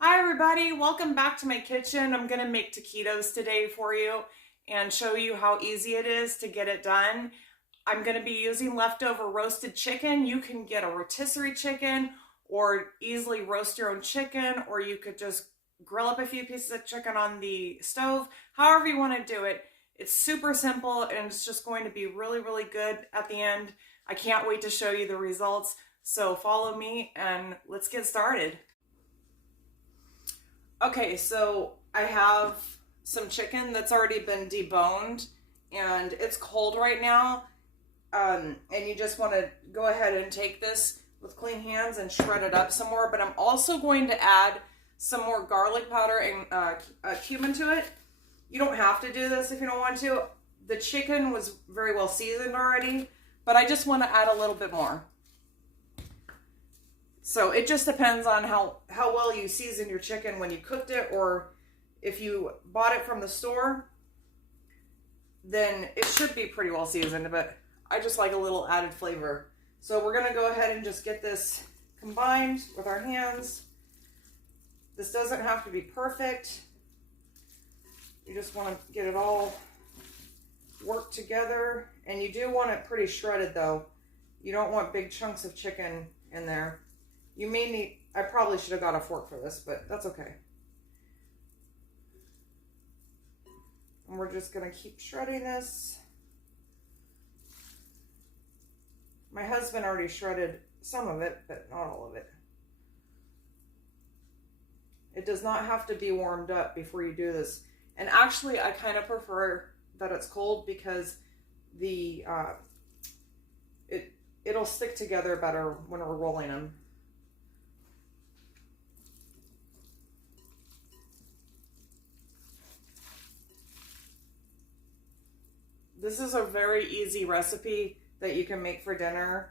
Hi everybody, welcome back to my kitchen. I'm gonna make taquitos today for you and show you how easy it is to get it done. I'm gonna be using leftover roasted chicken. You can get a rotisserie chicken or easily roast your own chicken, or you could just grill up a few pieces of chicken on the stove. However you wanna do it. It's super simple and it's just going to be really, really good at the end. I can't wait to show you the results. So follow me and let's get started. Okay, so I have some chicken that's already been deboned and it's cold right now. And you just want to go ahead and take this with clean hands and shred it up some more. But I'm also going to add some more garlic powder and cumin to it. You don't have to do this if you don't want to. The chicken was very well seasoned already, but I just want to add a little bit more. So it just depends on how well you season your chicken when you cooked it, or if you bought it from the store, then it should be pretty well seasoned, but I just like a little added flavor. So we're gonna go ahead and just get this combined with our hands. This doesn't have to be perfect. You just wanna get it all worked together, and you do want it pretty shredded though. You don't want big chunks of chicken in there. You may need, I probably should have got a fork for this, but that's okay. And we're just gonna keep shredding this. My husband already shredded some of it, but not all of it. It does not have to be warmed up before you do this. And actually, I kind of prefer that it's cold because it'll stick together better when we're rolling them. This is a very easy recipe that you can make for dinner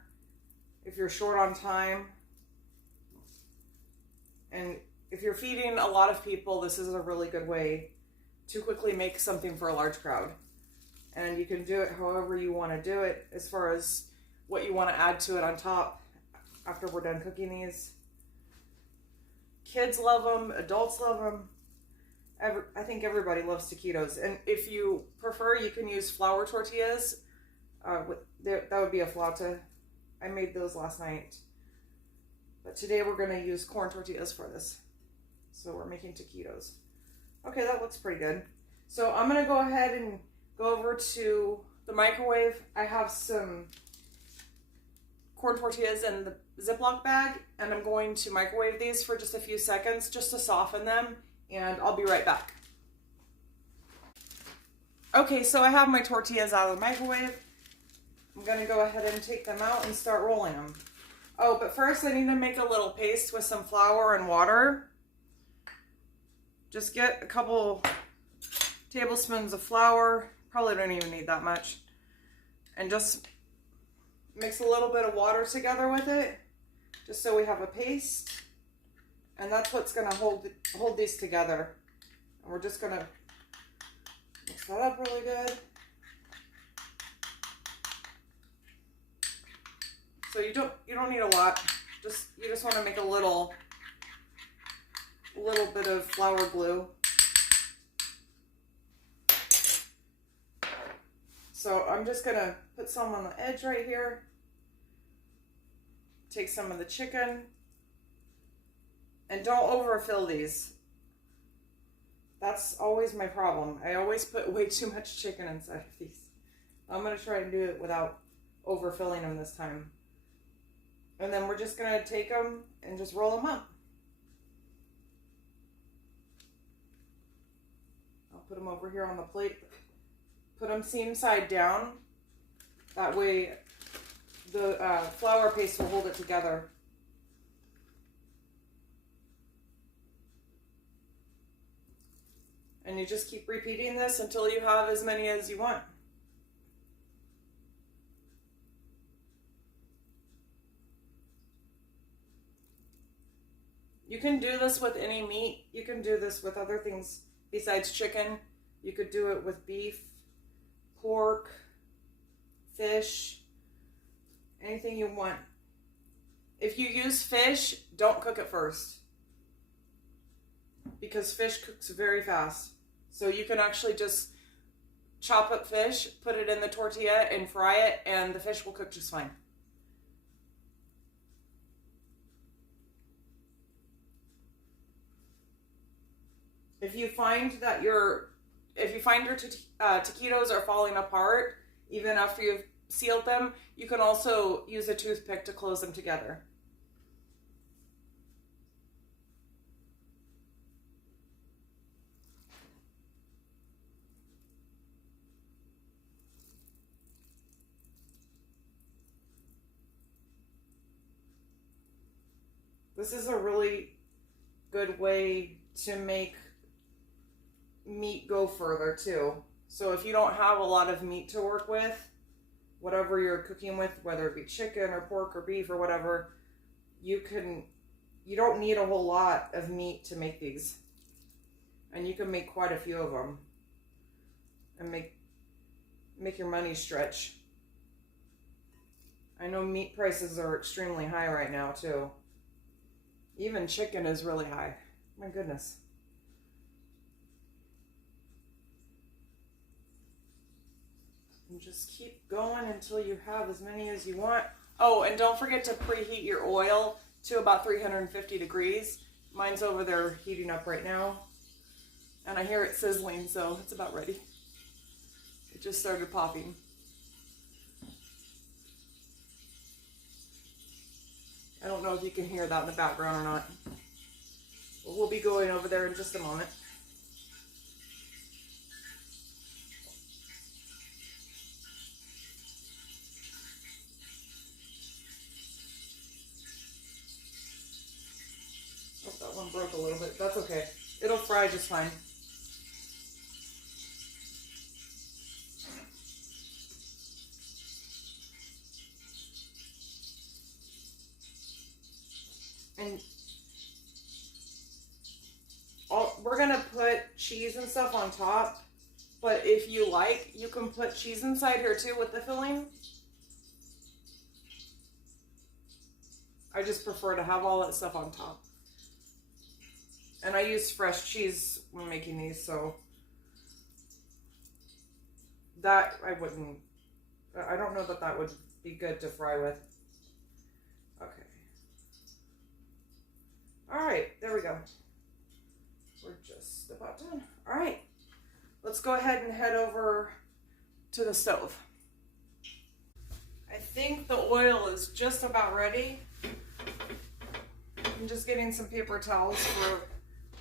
if you're short on time. And if you're feeding a lot of people, this is a really good way to quickly make something for a large crowd. And you can do it however you want to do it, as far as what you want to add to it on top after we're done cooking these. Kids love them, adults love them. I think everybody loves taquitos. And if you prefer, you can use flour tortillas. That would be a flauta. I made those last night. But today we're going to use corn tortillas for this. So we're making taquitos. Okay, that looks pretty good. So I'm going to go ahead and go over to the microwave. I have some corn tortillas in the Ziploc bag, and I'm going to microwave these for just a few seconds just to soften them. And I'll be right back. Okay, so I have my tortillas out of the microwave. I'm gonna go ahead and take them out and start rolling them. Oh, but first I need to make a little paste with some flour and water. Just get a couple tablespoons of flour. Probably don't even need that much. And just mix a little bit of water together with it, just so we have a paste. And that's what's going to hold these together. And we're just going to mix that up really good. So you don't need a lot. You just want to make a little bit of flour glue. So I'm just going to put some on the edge right here. Take some of the chicken. And don't overfill these. That's always my problem. I always put way too much chicken inside of these. I'm going to try and do it without overfilling them this time. And then we're just going to take them and just roll them up. I'll put them over here on the plate. Put them seam side down. That way the flour paste will hold it together. And you just keep repeating this until you have as many as you want. You can do this with any meat. You can do this with other things besides chicken. You could do it with beef, pork, fish, anything you want. If you use fish, don't cook it first. because fish cooks very fast. So you can actually just chop up fish, put it in the tortilla and fry it, and the fish will cook just fine. If you find your taquitos are falling apart, even after you've sealed them, you can also use a toothpick to close them together. This is a really good way to make meat go further too. So if you don't have a lot of meat to work with, whatever you're cooking with, whether it be chicken or pork or beef or whatever, you don't need a whole lot of meat to make these. And you can make quite a few of them and make your money stretch. I know meat prices are extremely high right now too. Even chicken is really high. My goodness. And just keep going until you have as many as you want. Oh, and don't forget to preheat your oil to about 350 degrees. Mine's over there heating up right now. And I hear it sizzling, so it's about ready. It just started popping. I don't know if you can hear that in the background or not. But we'll be going over there in just a moment. Oh, that one broke a little bit. That's okay. It'll fry just fine. And we're gonna put cheese and stuff on top, but if you like, you can put cheese inside here too with the filling. I just prefer to have all that stuff on top. And I use fresh cheese when making these, so that I don't know that would be good to fry with. Okay. All right, there we go. We're just about done. All right, let's go ahead and head over to the stove. I think the oil is just about ready. I'm just getting some paper towels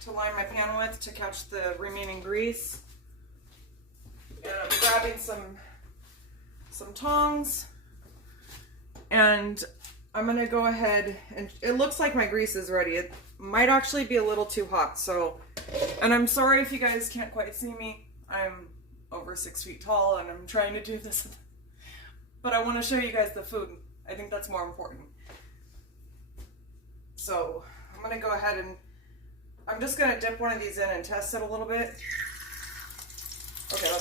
to line my pan with to catch the remaining grease. And I'm grabbing some tongs, and I'm gonna go ahead, and it looks like my grease is ready. It might actually be a little too hot, so, and I'm sorry if you guys can't quite see me. I'm over 6 feet tall and I'm trying to do this, but I want to show you guys the food. I think that's more important. So I'm gonna go ahead and I'm just gonna dip one of these in and test it a little bit. Okay,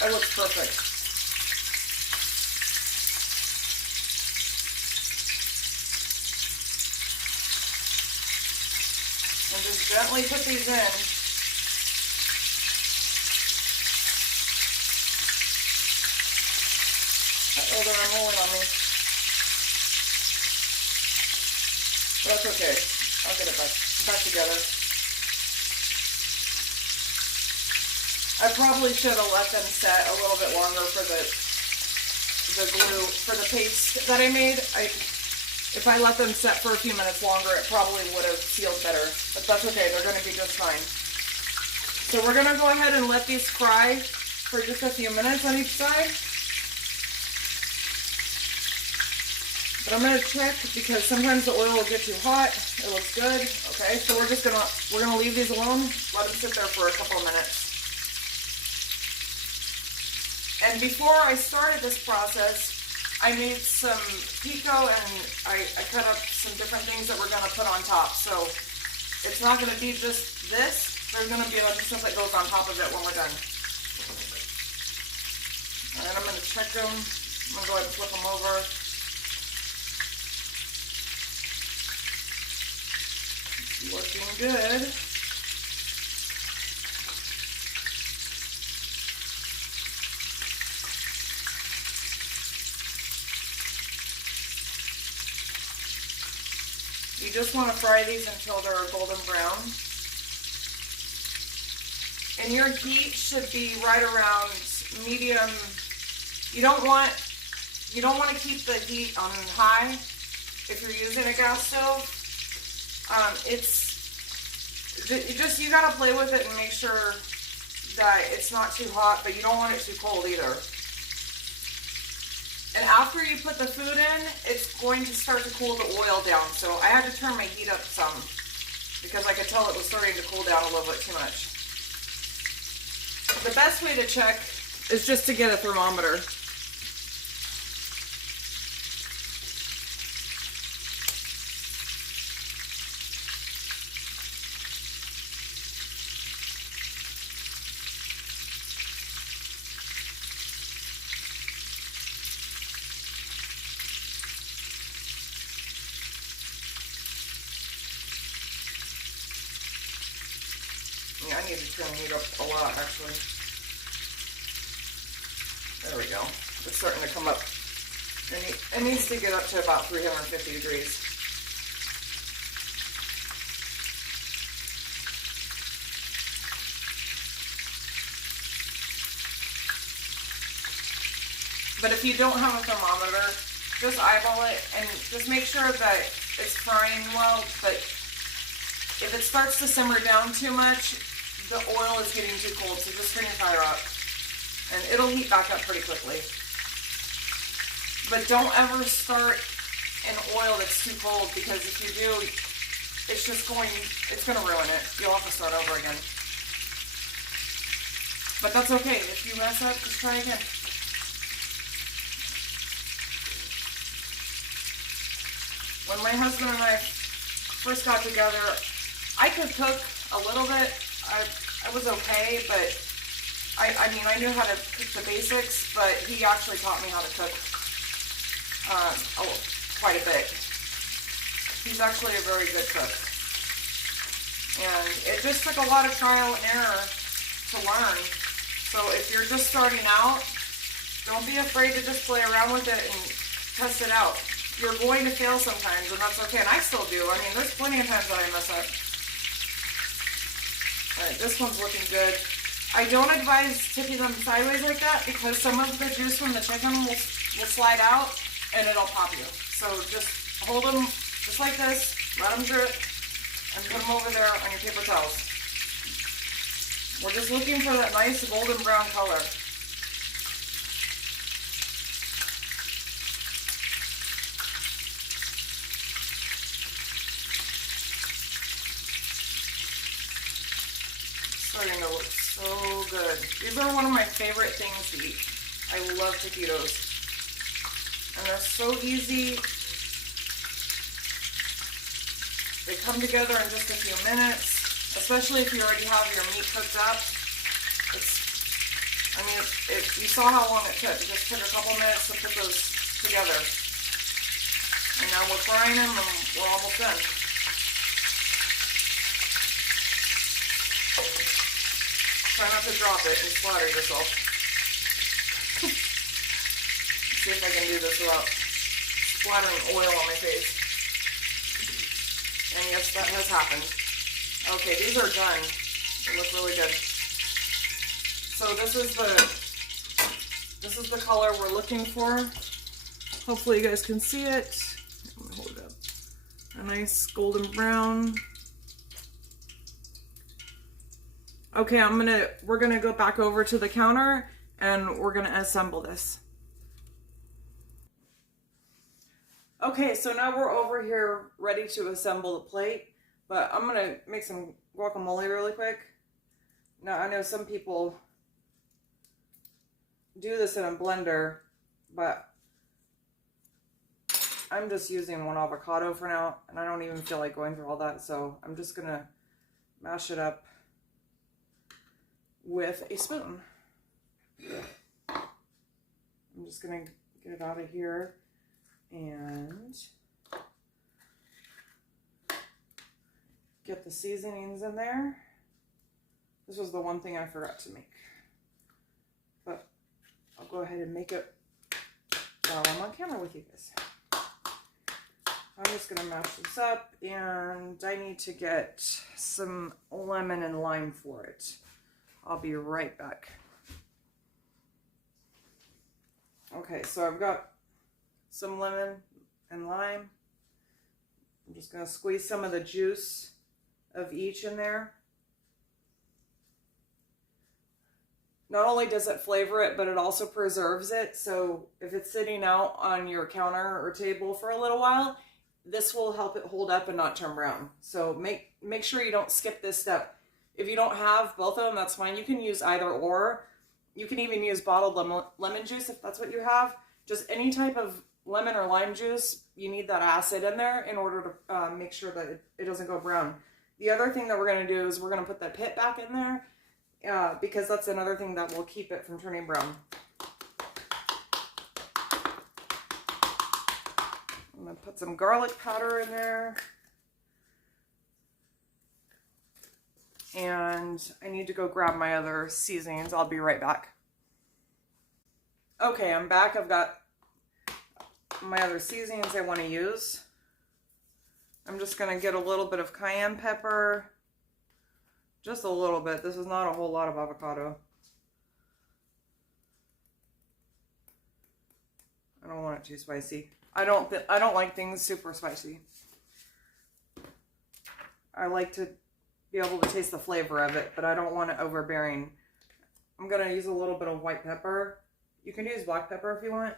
that looks perfect. And just gently put these in. Uh-oh, they're unrolling on me. That's okay. I'll get it back together. I probably should have let them set a little bit longer for the glue, for the paste that I made. If I let them set for a few minutes longer, it probably would have sealed better. But that's okay, they're going to be just fine. So we're going to go ahead and let these fry for just a few minutes on each side. But I'm going to check because sometimes the oil will get too hot. It looks good. Okay, so we're gonna leave these alone, let them sit there for a couple of minutes. And before I started this process, I made some pico and I cut up some different things that we're going to put on top. So it's not going to be just this. There's going to be a bunch of stuff that goes on top of it when we're done. And I'm going to check them. I'm going to go ahead and flip them over. It's looking good. You just want to fry these until they're golden brown. And your heat should be right around medium. You don't want to keep the heat on high if you're using a gas stove. You gotta play with it and make sure that it's not too hot, but you don't want it too cold either. And after you put the food in, it's going to start to cool the oil down. So I had to turn my heat up some because I could tell it was starting to cool down a little bit too much. The best way to check is just to get a thermometer. Yeah, I need to turn the heat up a lot, actually. There we go. It's starting to come up. It needs to get up to about 350 degrees. But if you don't have a thermometer, just eyeball it and just make sure that it's frying well. But if it starts to simmer down too much, the oil is getting too cold, so just turn your fire up. And it'll heat back up pretty quickly. But don't ever start an oil that's too cold, because if you do, it's going to ruin it. You'll have to start over again. But that's okay. If you mess up, just try again. When my husband and I first got together, I could cook a little bit. I was okay, but I mean, I knew how to cook the basics, but he actually taught me how to cook quite a bit. He's actually a very good cook. And it just took a lot of trial and error to learn. So if you're just starting out, don't be afraid to just play around with it and test it out. You're going to fail sometimes, and that's okay. And I still do. I mean, there's plenty of times that I mess up. Alright, this one's looking good. I don't advise tipping them sideways like that, because some of the juice from the chicken will slide out and it'll pop you. So just hold them just like this, let them drip, and put them over there on your paper towels. We're just looking for that nice golden brown color. Starting to look so good. These are one of my favorite things to eat. I love taquitos. And they're so easy. They come together in just a few minutes, especially if you already have your meat cooked up. You saw how long it took. It just took a couple minutes to put those together. And now we're frying them and we're almost done. Try not to drop it and splatter yourself. See if I can do this without splattering oil on my face. And yes, that has happened. Okay, these are done. They look really good. So this is the color we're looking for. Hopefully you guys can see it. I'm gonna hold it up. A nice golden brown. Okay, we're gonna go back over to the counter and we're gonna assemble this. Okay, so now we're over here ready to assemble the plate, but I'm gonna make some guacamole really quick. Now I know some people do this in a blender, but I'm just using one avocado for now, and I don't even feel like going through all that, so I'm just gonna mash it up with a spoon. I'm just gonna get it out of here and get the seasonings in there. This was the one thing I forgot to make, but I'll go ahead and make it while I'm on camera with you guys. I'm just gonna mash this up, and I need to get some lemon and lime for it. I'll be right back. Okay, so I've got some lemon and lime. I'm just gonna squeeze some of the juice of each in there. Not only does it flavor it, but it also preserves it. So if it's sitting out on your counter or table for a little while, this will help it hold up and not turn brown. So make sure you don't skip this step. If you don't have both of them, that's fine. You can use either or. You can even use bottled lemon juice if that's what you have. Just any type of lemon or lime juice, you need that acid in there in order to make sure that it doesn't go brown. The other thing that we're going to do is we're going to put that pit back in there because that's another thing that will keep it from turning brown. I'm going to put some garlic powder in there. And I need to go grab my other seasonings. I'll be right back. Okay, I'm back. I've got my other seasonings I want to use. I'm just going to get a little bit of cayenne pepper. Just a little bit. This is not a whole lot of avocado. I don't want it too spicy. I don't like things super spicy. I like to be able to taste the flavor of it, but I don't want it overbearing. I'm going to use a little bit of white pepper. You can use black pepper if you want.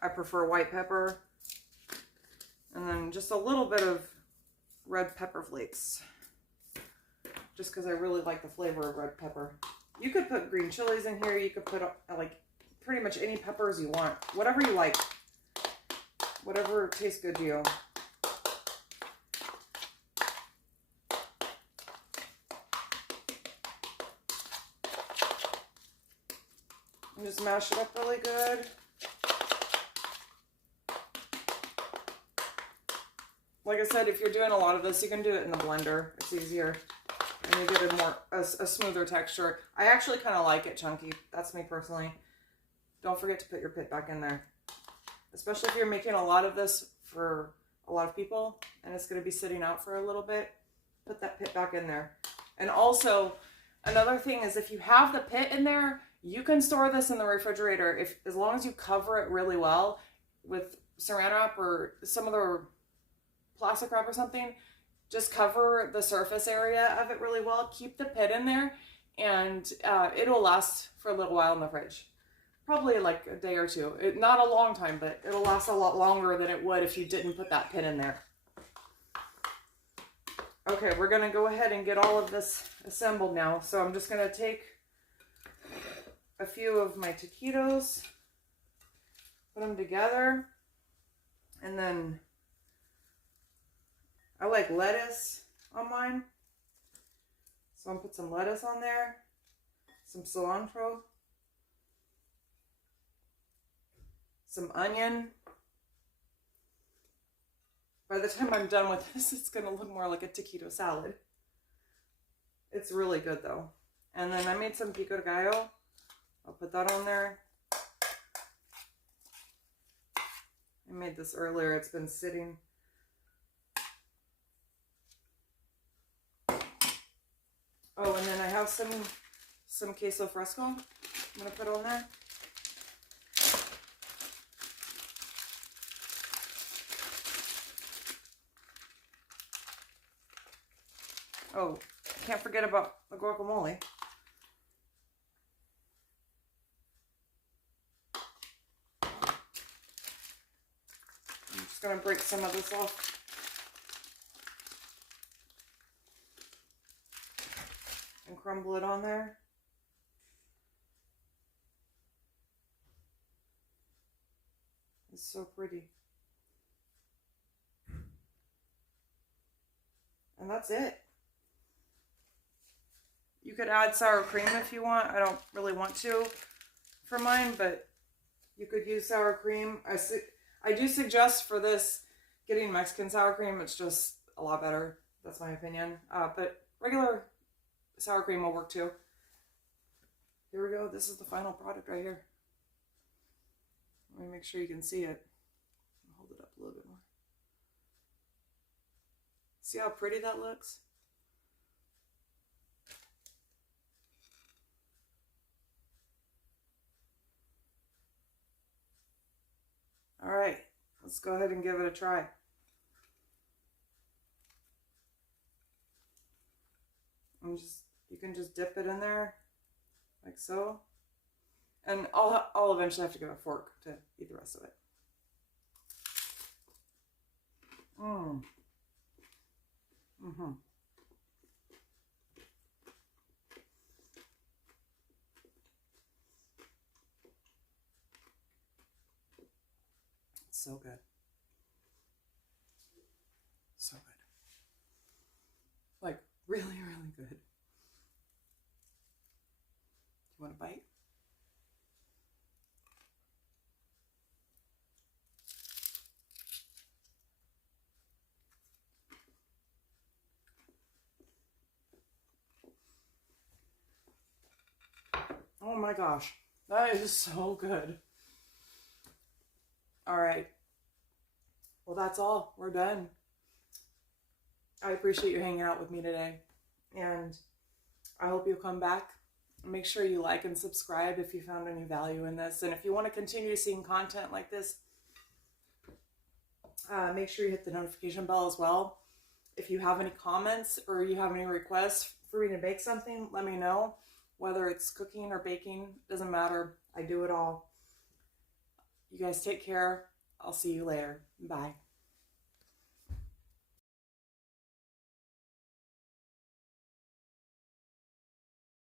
I prefer white pepper. And then just a little bit of red pepper flakes. Just because I really like the flavor of red pepper. You could put green chilies in here. You could put like pretty much any peppers you want. Whatever you like. Whatever tastes good to you. And just mash it up really good. Like I said, if you're doing a lot of this, you can do it in the blender. It's easier. And you get a smoother texture. I actually kind of like it chunky. That's me personally. Don't forget to put your pit back in there. Especially if you're making a lot of this for a lot of people and it's going to be sitting out for a little bit. Put that pit back in there. And also, another thing is if you have the pit in there, you can store this in the refrigerator as long as you cover it really well with saran wrap or some other plastic wrap or something. Just cover the surface area of it really well. Keep the pit in there and it'll last for a little while in the fridge. Probably like a day or two. Not a long time, but it'll last a lot longer than it would if you didn't put that pit in there. Okay, we're going to go ahead and get all of this assembled now. So I'm just going to take a few of my taquitos, put them together, and then I like lettuce on mine. So I'm going to put some lettuce on there, some cilantro, some onion. By the time I'm done with this, it's going to look more like a taquito salad. It's really good though. And then I made some pico de gallo. I'll put that on there. I made this earlier. It's been sitting. Oh, and then I have some queso fresco I'm going to put on there. Oh, can't forget about the guacamole. I'm just going to break some of this off. And crumble it on there. It's so pretty. And that's it. You could add sour cream if you want. I don't really want to for mine, but you could use sour cream. I do suggest for this getting Mexican sour cream. It's just a lot better. That's my opinion. But regular sour cream will work too. Here we go. This is the final product right here. Let me make sure you can see it. I'll hold it up a little bit more. See how pretty that looks? All right, let's go ahead and give it a try. You can just dip it in there like so. And I'll eventually have to get a fork to eat the rest of it. It's so good. So good. Like, really, really good. You want a bite? Oh my gosh, that is so good. All right. Well, that's all. We're done. I appreciate you hanging out with me today. And I hope you'll come back. Make sure you like and subscribe if you found any value in this. And if you want to continue seeing content like this, make sure you hit the notification bell as well. If you have any comments or you have any requests for me to make something, let me know. Whether it's cooking or baking, doesn't matter. I do it all. You guys take care. I'll see you later. Bye.